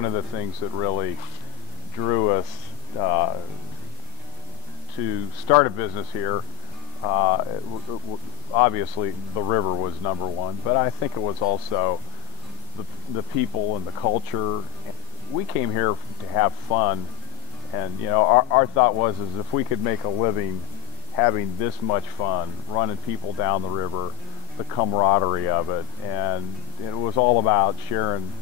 one of the things that really drew us to start a business here, obviously the river was number one, but I think it was also the people and the culture. We came here to have fun, and you know, our thought was is if we could make a living having this much fun, running people down the river, the camaraderie of it, and it was all about sharing,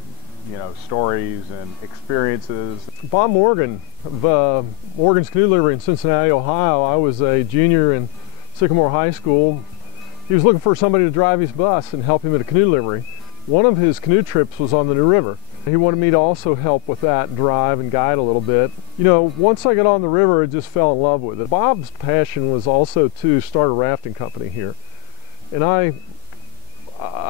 you know, stories and experiences. Bob Morgan of Morgan's Canoe Livery in Cincinnati, Ohio. I was a junior in Sycamore High School. He was looking for somebody to drive his bus and help him at a canoe livery. One of his canoe trips was on the New River. He wanted me to also help with that, drive and guide a little bit. You know, once I got on the river, I just fell in love with it. Bob's passion was also to start a rafting company here. And I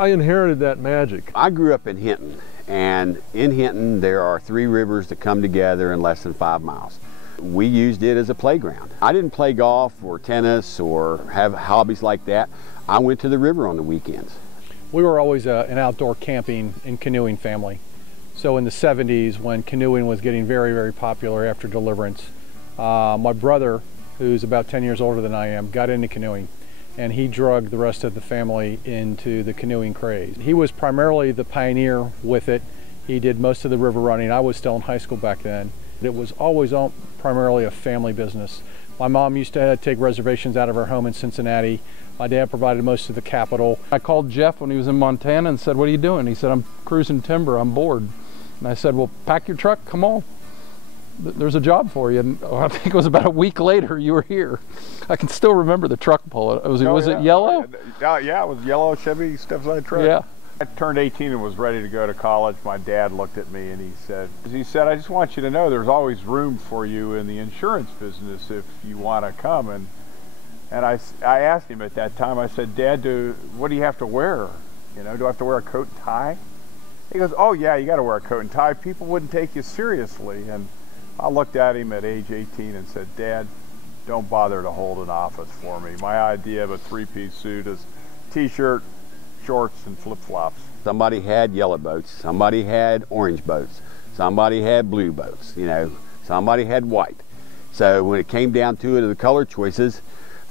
inherited that magic. I grew up in Hinton, and in Hinton there are 3 rivers that come together in less than 5 miles. We used it as a playground. I didn't play golf or tennis or have hobbies like that. I went to the river on the weekends. We were always an outdoor camping and canoeing family. So in the 70s, when canoeing was getting very, very popular after Deliverance, my brother, who's about 10 years older than I am, got into canoeing, and he drugged the rest of the family into the canoeing craze. He was primarily the pioneer with it. He did most of the river running. I was still in high school back then. It was always primarily a family business. My mom used to take reservations out of her home in Cincinnati. My dad provided most of the capital. I called Jeff when he was in Montana and said, "What are you doing?" He said, "I'm cruising timber, I'm bored." And I said, "Well, pack your truck, come on. There's a job for you." And I think it was about a week later you were here. I can still remember the truck pull. Was it yellow? Yeah, it was yellow Chevy step-side truck. Yeah. I turned 18 and was ready to go to college. My dad looked at me and he said, "I just want you to know there's always room for you in the insurance business if you want to come." And I asked him at that time, I said, "Dad, what do you have to wear? You know, do I have to wear a coat and tie?" He goes, "Oh yeah, you got to wear a coat and tie. People wouldn't take you seriously." And I looked at him at age 18 and said, "Dad, don't bother to hold an office for me. My idea of a 3-piece suit is t-shirt, shorts, and flip-flops." Somebody had yellow boats, somebody had orange boats, somebody had blue boats, you know, somebody had white. So when it came down to it, of the color choices,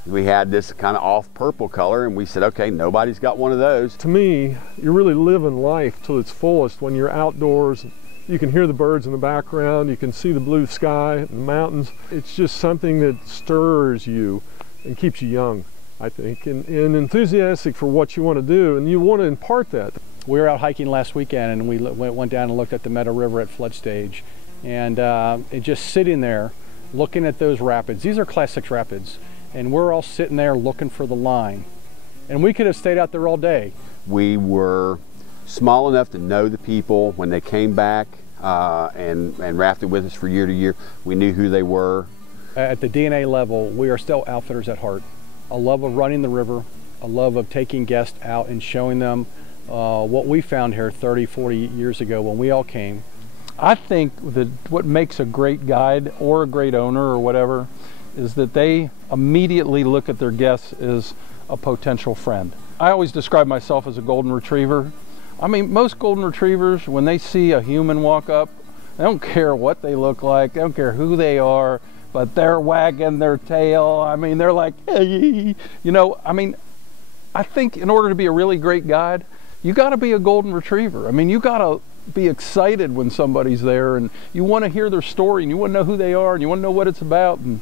we had this kind of off purple color, and we said, okay, nobody's got one of those. To me, you're really living life to its fullest when you're outdoors. You can hear the birds in the background, you can see the blue sky and the mountains. It's just something that stirs you and keeps you young, I think, and enthusiastic for what you want to do, and you want to impart that. We were out hiking last weekend, and we went down and looked at the Meadow River at flood stage, and just sitting there looking at those rapids. These are Class 6 rapids, and we're all sitting there looking for the line, and we could have stayed out there all day. We were small enough to know the people when they came back and rafted with us for year to year. We knew who they were. At the DNA level, we are still outfitters at heart. A love of running the river, a love of taking guests out and showing them what we found here 30, 40 years ago when we all came. I think that what makes a great guide or a great owner or whatever is that they immediately look at their guests as a potential friend. I always describe myself as a golden retriever. I mean, most golden retrievers, when they see a human walk up, they don't care what they look like, they don't care who they are, but they're wagging their tail. I mean, they're like, hey, you know, I mean, I think in order to be a really great guide, you got to be a golden retriever. I mean, you got to be excited when somebody's there, and you want to hear their story, and you want to know who they are, and you want to know what it's about, and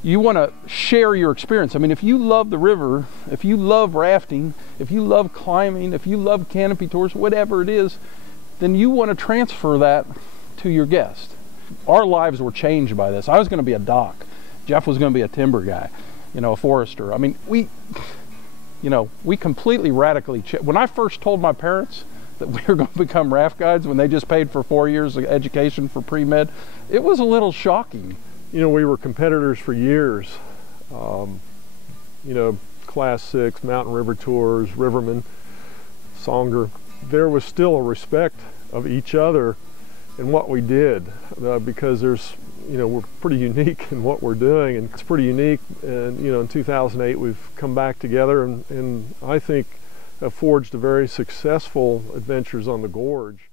you want to share your experience. I mean, if you love the river, if you love rafting, if you love climbing, if you love canopy tours, whatever it is, then you want to transfer that to your guest. Our lives were changed by this. I was going to be a doc. Jeff was going to be a timber guy, you know, a forester. I mean, we completely radically changed. When I first told my parents that we were going to become raft guides when they just paid for 4 years of education for pre-med, it was a little shocking. You know, we were competitors for years. You know, Class 6, Mountain River Tours, Rivermen, Songer. There was still a respect of each other in what we did because there's, you know, we're pretty unique in what we're doing, and it's pretty unique. And, you know, in 2008, we've come back together and I think have forged a very successful adventures on the Gorge.